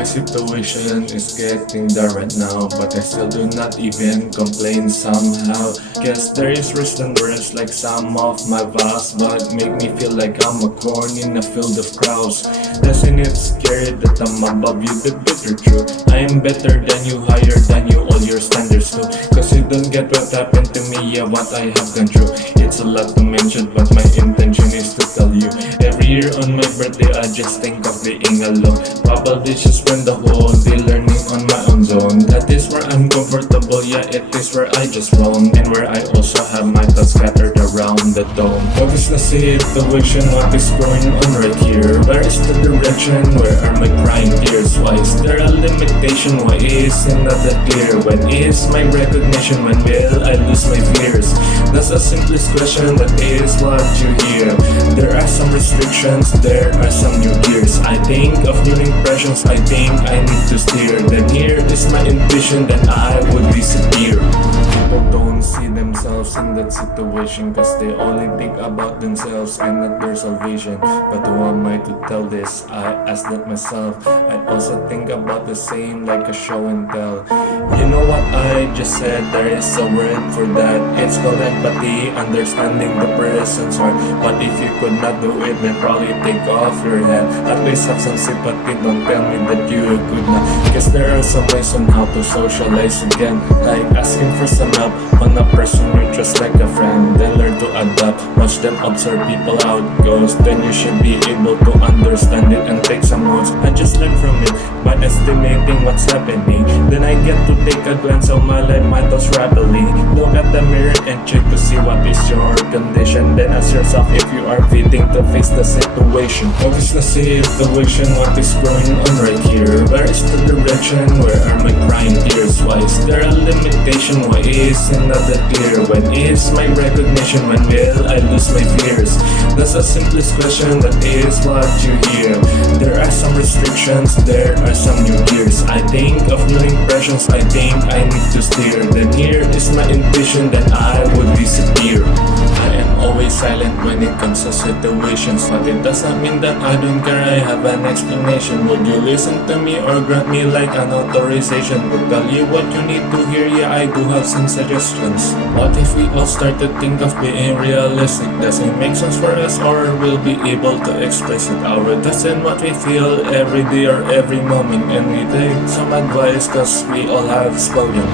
My situation is getting dark right now, but I still do not even complain somehow. Guess there is reason words like some of my vows, but make me feel like I'm a corn in a field of crows. Doesn't it scary that I'm above you, the bitter truth? I am better than you, higher than you, all your standards too. Cause you don't get what happened to me, yeah, what I have gone through. It's a lot to mention, but my intention is to tell you. Every year on my birthday, I just think of being alone. Probably just spend the whole day learning on my own zone. That is where I'm comfortable, yeah, it is where I just roam, and where I also have my thoughts scattered around the dome. What is the situation, what is going on right here? Where is the direction, where are my crying tears? Why is there a limitation, why isn't that clear? When is my recognition, when will I lose my fears? That's the simplest question, that is what you hear. There are some restrictions, there are some new gears. I think of new impressions, I think I need to steer. Then here is my intuition, then I would disappear. People don't see themselves in that situation, cause they only think about themselves and not their salvation. But who am I to tell this? I ask that myself. I also think about the same, like a show and tell. You know what I just said? There is a word for that. It's called empathy, understanding the person's heart. But if you could not do it, then probably take off your head. At least have some sympathy, don't tell me that you could not. Guess there are some ways on how to socialize again, like asking for some help on a person you trust like a friend. Then learn to adapt, watch them observe people how it goes. Then you should be able to understand it and take some notes. I just learn from it by estimating what's happening. Then I get to take a glance of my life, my thoughts rapidly. Look at the mirror and check to see what is your condition. Then ask yourself if you are fitting to face the situation. What is the situation, what is going on right here? Where is the direction, where are my crying tears? Why is there a limitation, why isn't that clear? When is my recognition, when will I lose my fears? That's the simplest question, that is what you hear. There are some restrictions, there are some new gears. I think of new impressions, I think I need to steer. Then here is my intuition, then I would disappear. I am always silent when it comes to situations, but it doesn't mean that I don't care, I have an explanation. Would you listen to me or grant me like an authorization? Would tell you what you need to hear, yeah, I do have some suggestions. What if we all start to think of being realistic? Does it make sense for us, or will be able to express it our thoughts and what we feel every day or every moment? And we take some advice, cause we all have spoken.